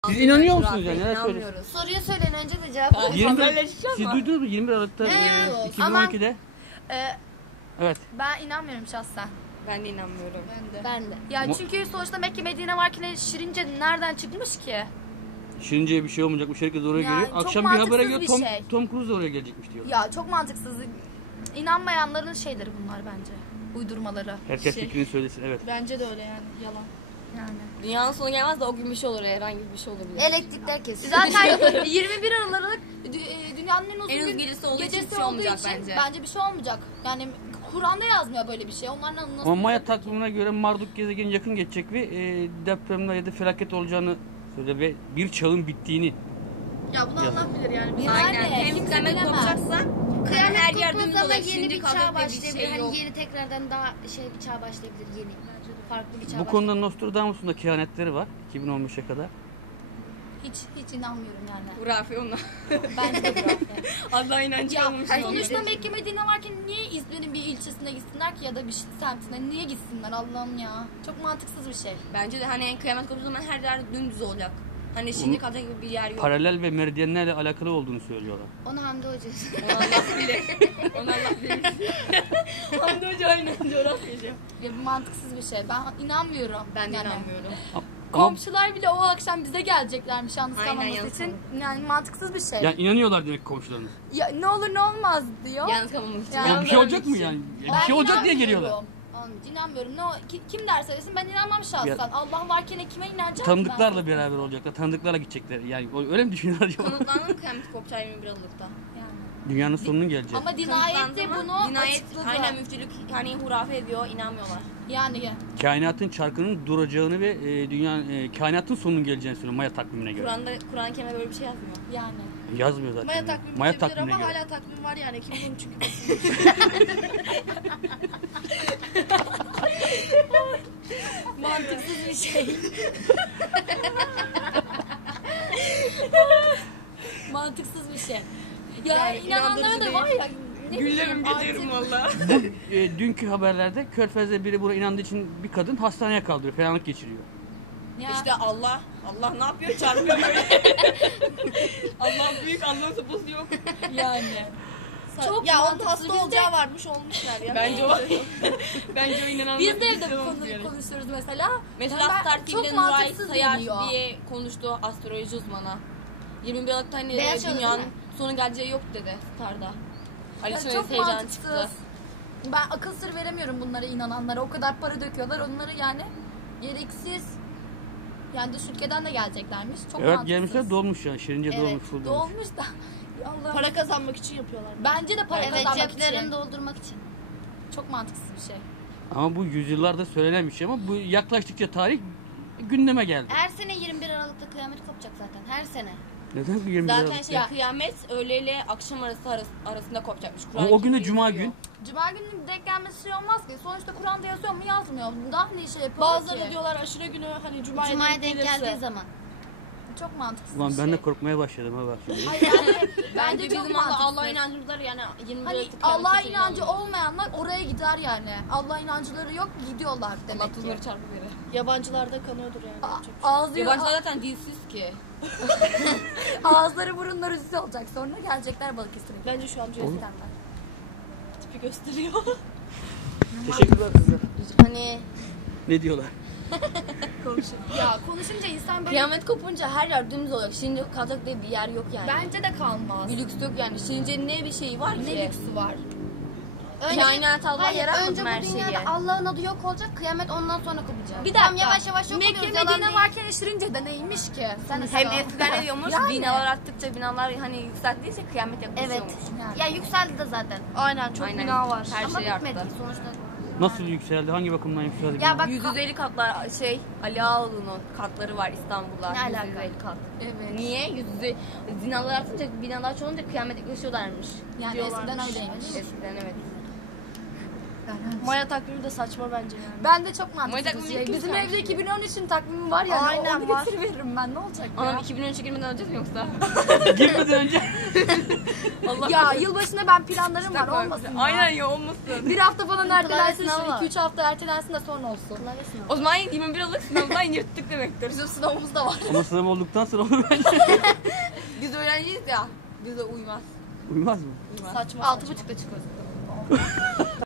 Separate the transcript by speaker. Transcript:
Speaker 1: Siz inanıyor musunuz yani? Neler söylüyorsunuz?
Speaker 2: İnanmıyoruz.
Speaker 3: Soruyu söyleyin önce de cevap.
Speaker 1: 21, siz duydunuz mu 21 Aralık'ta 2012'de? Evet.
Speaker 4: Ben inanmıyorum şahsen.
Speaker 2: Ben de inanmıyorum.
Speaker 3: Ben de.
Speaker 4: Ya çünkü sonuçta Mekke Medine varken Şirince nereden çıkmış ki?
Speaker 1: Şirince'ye bir şey olmayacakmış. Herkes oraya
Speaker 4: Yani
Speaker 1: geliyor.
Speaker 4: çok
Speaker 1: Akşam bir habere
Speaker 4: mantıksız
Speaker 1: geliyor.
Speaker 4: bir
Speaker 1: Tom,
Speaker 4: şey.
Speaker 1: Tom Cruise da oraya gelecekmiş diyorlar.
Speaker 4: Ya çok mantıksız. İnanmayanların şeyleri bunlar bence. Uydurmaları.
Speaker 1: Herkes fikrini söylesin. Evet.
Speaker 5: Bence de öyle yani yalan.
Speaker 4: Yani.
Speaker 2: Dünyanın sonu gelmez de o gün bir şey olur. Herhangi bir şey olabilir.
Speaker 3: Elektrikler kesin.
Speaker 4: Zaten 21 Aralık dünyanın en uzun
Speaker 2: En uzun gecesi olduğu için bir şey
Speaker 4: olduğu
Speaker 2: olmayacak
Speaker 4: için
Speaker 2: bence.
Speaker 4: bir şey olmayacak. Yani Kur'an'da yazmıyor böyle bir şey. Onlar nasıl
Speaker 1: Ama Maya takvimine göre Marduk gezegeni yakın geçecek ve depremler ya da felaket olacağını söylüyor ve bir çağın bittiğini.
Speaker 5: Ya bunu Allah bilir yani. Biz
Speaker 2: Aynen.
Speaker 4: Yani,
Speaker 2: Hem
Speaker 4: kimse
Speaker 2: kıyamet
Speaker 4: bilemez.
Speaker 2: kopacaksa
Speaker 3: Kıyamet
Speaker 2: her yer
Speaker 3: kopmaz
Speaker 2: dümdüz
Speaker 3: ama
Speaker 2: olacak.
Speaker 3: yeni
Speaker 2: Şimdi
Speaker 3: bir
Speaker 2: kavga
Speaker 3: çağ
Speaker 2: etme bir
Speaker 3: başlayabilir.
Speaker 2: şey yok.
Speaker 3: Hani yeni tekrardan daha bir çağ başlayabilir yeni. Farklı bir çağ
Speaker 1: Bu konuda Nostradamus'un da kehanetleri var 2015'e kadar.
Speaker 4: hiç inanmıyorum yani.
Speaker 2: Hurafe ona.
Speaker 4: Bence de bırak.
Speaker 2: Allah inancı
Speaker 4: Ya
Speaker 2: olmuş.
Speaker 4: sonuçta Mekke Medine varken niye İzmir'in bir ilçesine gitsinler ki ya da bir semtine niye gitsinler Allah'ım ya. Çok mantıksız bir şey.
Speaker 2: Bence de hani kıyamet koptuğu zaman her yer dümdüz olacak. Hani şimdi kalacak gibi bir yer yok.
Speaker 1: Paralel ve meridyenlerle alakalı olduğunu söylüyorlar.
Speaker 3: Onu Hamdi Hoca.
Speaker 2: Onu Allah bilir. Onu Allah bilir. Hamdi Hoca aynen coğrafyacı.
Speaker 4: Ya bu mantıksız bir şey. Ben inanmıyorum.
Speaker 2: Ben de
Speaker 4: Yani.
Speaker 2: inanmıyorum.
Speaker 1: Ama
Speaker 4: Komşular bile o akşam bize geleceklermiş yalnız
Speaker 2: Aynen,
Speaker 4: kalmaması
Speaker 2: yalnız
Speaker 4: için. Yani mantıksız bir şey.
Speaker 1: yani inanıyorlar demek komşularınız.
Speaker 4: Ya ne olur ne olmaz diyor.
Speaker 2: Yalnız kalmamak için.
Speaker 4: Yani
Speaker 1: Ama bir şey olacak mı yani? Bir şey olacak diye geliyorlar.
Speaker 4: İnanmıyorum. Kim derse desin ben inanmam şahsen.
Speaker 1: Ya-
Speaker 4: Allah varken kime inanacağım?
Speaker 1: Tanıdıklarla beraber olacaklar. Tanıdıklarla gidecekler. Yani öyle mi düşünüyorlar acaba?
Speaker 2: Kanıtlandı mı kıyamet kopacağı 21 Aralık'ta?
Speaker 4: Yani.
Speaker 1: Dünyanın sonunun geleceği.
Speaker 4: Ama dinayet de
Speaker 2: Kanıtlandı
Speaker 4: bunu
Speaker 2: mı? Dinayet
Speaker 4: açıkladı.
Speaker 2: aynen müftülük hani hurafe ediyor, inanmıyorlar.
Speaker 4: Yani
Speaker 1: Kainatın çarkının duracağını ve kainatın sonunun geleceğini söylüyor Maya takvimine göre.
Speaker 2: Kur'an-ı Kerim'de böyle bir şey yazmıyor.
Speaker 4: yani.
Speaker 1: Yazmıyor zaten.
Speaker 5: Maya takvimi
Speaker 1: Maya
Speaker 5: bilir
Speaker 1: takvimine
Speaker 5: ama
Speaker 1: göre.
Speaker 5: hala takvim var yani. Kim bunu çünkü
Speaker 4: Mantıksız bir şey. Mantıksız bir şey. Ya
Speaker 2: Yani
Speaker 4: inananlara da
Speaker 2: inandırıcı
Speaker 4: var ya. ne
Speaker 2: Güllerim
Speaker 4: bileyim,
Speaker 2: geçerim valla.
Speaker 1: Dünkü haberlerde Körfez'de biri buna inandığı için bir kadın hastaneye kaldırıyor. Fenalık geçiriyor.
Speaker 4: Ya,
Speaker 2: İşte Allah ne yapıyor? Çarpıyor böyle. Allah büyük, Allah'ın sopası yok.
Speaker 4: yani. Çok
Speaker 5: ya onun
Speaker 4: mantıksız.
Speaker 5: hasta
Speaker 4: Biz de-
Speaker 5: olacağı varmış olmuşlar ya.
Speaker 2: Bence o inananlar.
Speaker 4: Biz de evde
Speaker 2: Müslüman
Speaker 4: bu
Speaker 2: olması
Speaker 4: konuyu
Speaker 2: gerekiyor.
Speaker 4: konuşuyoruz mesela.
Speaker 2: Mesela
Speaker 4: Ben-
Speaker 2: Star
Speaker 4: çok
Speaker 2: TV'de Nuray
Speaker 4: mantıksız
Speaker 2: Sayar
Speaker 4: geliyor.
Speaker 2: diye konuştu astroloji uzmanı. 21 Aralık'ta hani
Speaker 3: Beyaz Şov'da
Speaker 2: dünyanın
Speaker 3: değil mi?
Speaker 2: sonu geleceği yok dedi Star'da. Ali
Speaker 4: Ya
Speaker 2: Şener
Speaker 4: çok
Speaker 2: heyecan
Speaker 4: mantıksız.
Speaker 2: çıktı.
Speaker 4: Ben akıl sır veremiyorum bunlara inananlara. O kadar para döküyorlar. Onları yani gereksiz. Yani dış ülkeden de geleceklermiş. Çok
Speaker 1: Evet
Speaker 4: mantıksız.
Speaker 1: gelmişler dolmuş yani. Şirince dolmuş. Full dolmuş.
Speaker 4: Dolmuş da. Allah.
Speaker 5: Para kazanmak için yapıyorlar.
Speaker 4: Bence de para
Speaker 3: Evet,
Speaker 4: kazanmak
Speaker 3: ceplerini
Speaker 4: için.
Speaker 3: doldurmak için.
Speaker 4: Çok mantıksız bir şey.
Speaker 1: Ama bu yüzyıllarda söylenen bir şey ama bu yaklaştıkça tarih gündeme geldi.
Speaker 3: Her sene 21 Aralık'ta kıyamet kopacak zaten. Her sene.
Speaker 1: Neden 20
Speaker 2: Zaten
Speaker 4: Ya.
Speaker 2: kıyamet öğleyle akşam arasında kopacakmış.
Speaker 1: Ama o gün de
Speaker 2: Kerim'de
Speaker 1: cuma
Speaker 2: yazıyor.
Speaker 1: gün.
Speaker 4: Cuma günü denk gelmesi şey olmaz ki. Sonuçta Kur'an'da yazıyor mu yazmıyor. Daha ne şey yapıyor
Speaker 5: Bazıları
Speaker 4: ki?
Speaker 5: diyorlar aşure günü hani Cuma'ya
Speaker 3: Cuma'ya denk geldiği zaman.
Speaker 4: Çok mantıksız
Speaker 1: Ulan
Speaker 4: bir
Speaker 1: ben
Speaker 4: şey.
Speaker 1: de korkmaya başladım ha bak şimdi.
Speaker 4: Hayır, yani,
Speaker 2: Bence
Speaker 4: bence çok
Speaker 2: bizim
Speaker 4: mantıksız.
Speaker 2: Allah inancımızlar yani 21
Speaker 4: Hani
Speaker 2: Aralık'ta
Speaker 4: Allah
Speaker 2: kıyamet kopacağına
Speaker 4: inancı
Speaker 2: inanmıyor.
Speaker 4: olmayanlar oraya gider yani. Allah inancıları yok gidiyorlar demek
Speaker 2: Allah
Speaker 4: ki.
Speaker 2: tuzları çarpı verir.
Speaker 5: yabancılarda kanıyordur yani.
Speaker 4: A-
Speaker 5: Çok şey.
Speaker 4: Ağzı,
Speaker 2: Yabancılar zaten dilsiz ki.
Speaker 4: ağızları burunları üstü olacak. Sonra gelecekler Balıkesir'e.
Speaker 5: Bence şu amca tipi gösteriyor.
Speaker 1: Teşekkürler kızlar.
Speaker 2: Hani
Speaker 1: Ne diyorlar?
Speaker 4: Ya konuşunca insan böyle...
Speaker 2: kıyamet kopunca her yer dümdüz olacak. Şimdi kalacak diye bir yer yok yani.
Speaker 4: Bence de kalmaz.
Speaker 2: Bir lüks yok yani. Şimdi ne bir şey var ki?
Speaker 4: Ne lüksü var?
Speaker 2: Kainat Allah
Speaker 3: Hayır,
Speaker 2: yaratmadı
Speaker 3: önce
Speaker 2: mı her
Speaker 3: bu
Speaker 2: şeyi?
Speaker 3: dünyada Allah'ın adı yok olacak. Kıyamet ondan sonra kopacak.
Speaker 4: Bir
Speaker 3: Tam
Speaker 4: dakika.
Speaker 3: yavaş yavaş yok
Speaker 4: Mekke
Speaker 3: oluyoruz. Yalan
Speaker 4: Medine
Speaker 3: değil.
Speaker 4: varken Şirince'de neymiş ki? Sen
Speaker 2: Hem eskiden ne diyormuş?
Speaker 4: Yani.
Speaker 2: Binalar arttıkça binalar hani yükseldiyse kıyamet
Speaker 3: Evet.
Speaker 2: yaklaşıyormuş.
Speaker 4: Yani.
Speaker 3: Ya yükseldi de zaten.
Speaker 5: Aynen çok
Speaker 2: Aynen.
Speaker 5: bina var.
Speaker 2: Her
Speaker 3: Ama
Speaker 2: şey
Speaker 3: bitmedi
Speaker 2: arttı.
Speaker 3: sonuçta.
Speaker 1: Nasıl yükseldi? Hangi bakımdan yükseldi?
Speaker 3: Ya bak
Speaker 2: 150 katlar Ali Ağaoğlu'nun katları var İstanbul'da.
Speaker 3: Ne alaka?
Speaker 2: 150 kat.
Speaker 4: Evet.
Speaker 2: Niye? Binalar artınca binalar çoğunca kıyamet yaklaşıyorlarmış.
Speaker 4: Yani eskiden öyleymiş.
Speaker 2: Eskiden evet.
Speaker 4: Yani.
Speaker 5: Maya takvimi de saçma bence yani.
Speaker 4: Ben de çok
Speaker 2: Maya
Speaker 4: mantıklı
Speaker 2: takvimi
Speaker 4: bir şey.
Speaker 2: kim
Speaker 4: Bizim
Speaker 2: saymış
Speaker 4: evde
Speaker 2: ki?
Speaker 4: 2013'ün takvimi var yani.
Speaker 5: Aynen,
Speaker 4: onu
Speaker 5: var.
Speaker 4: getir veririm ben. Ne olacak ya?
Speaker 2: Anam 2013'e girmeden önce mi yoksa?
Speaker 1: Girmeden önce
Speaker 2: Allah
Speaker 4: Ya yılbaşında ben planlarım var
Speaker 2: korusun.
Speaker 4: olmasın ya.
Speaker 2: Aynen ya olmasın.
Speaker 4: Bir hafta falan ertelensin
Speaker 5: sınavı
Speaker 4: işte.
Speaker 5: var.
Speaker 4: 2-3 hafta ertelensin de sonra olsun.
Speaker 5: Klavye sınavı.
Speaker 2: O zaman 21 Aralık sınavdan yırttık demektir.
Speaker 4: Bizim sınavımız da var.
Speaker 1: ama sınav olduktan sonra olur bence.
Speaker 2: Biz öğrenciyiz ya. Bize uymaz.
Speaker 1: Uymaz mı?
Speaker 2: Uymaz.
Speaker 5: Saçma
Speaker 2: 6.30'da çıkıyoruz.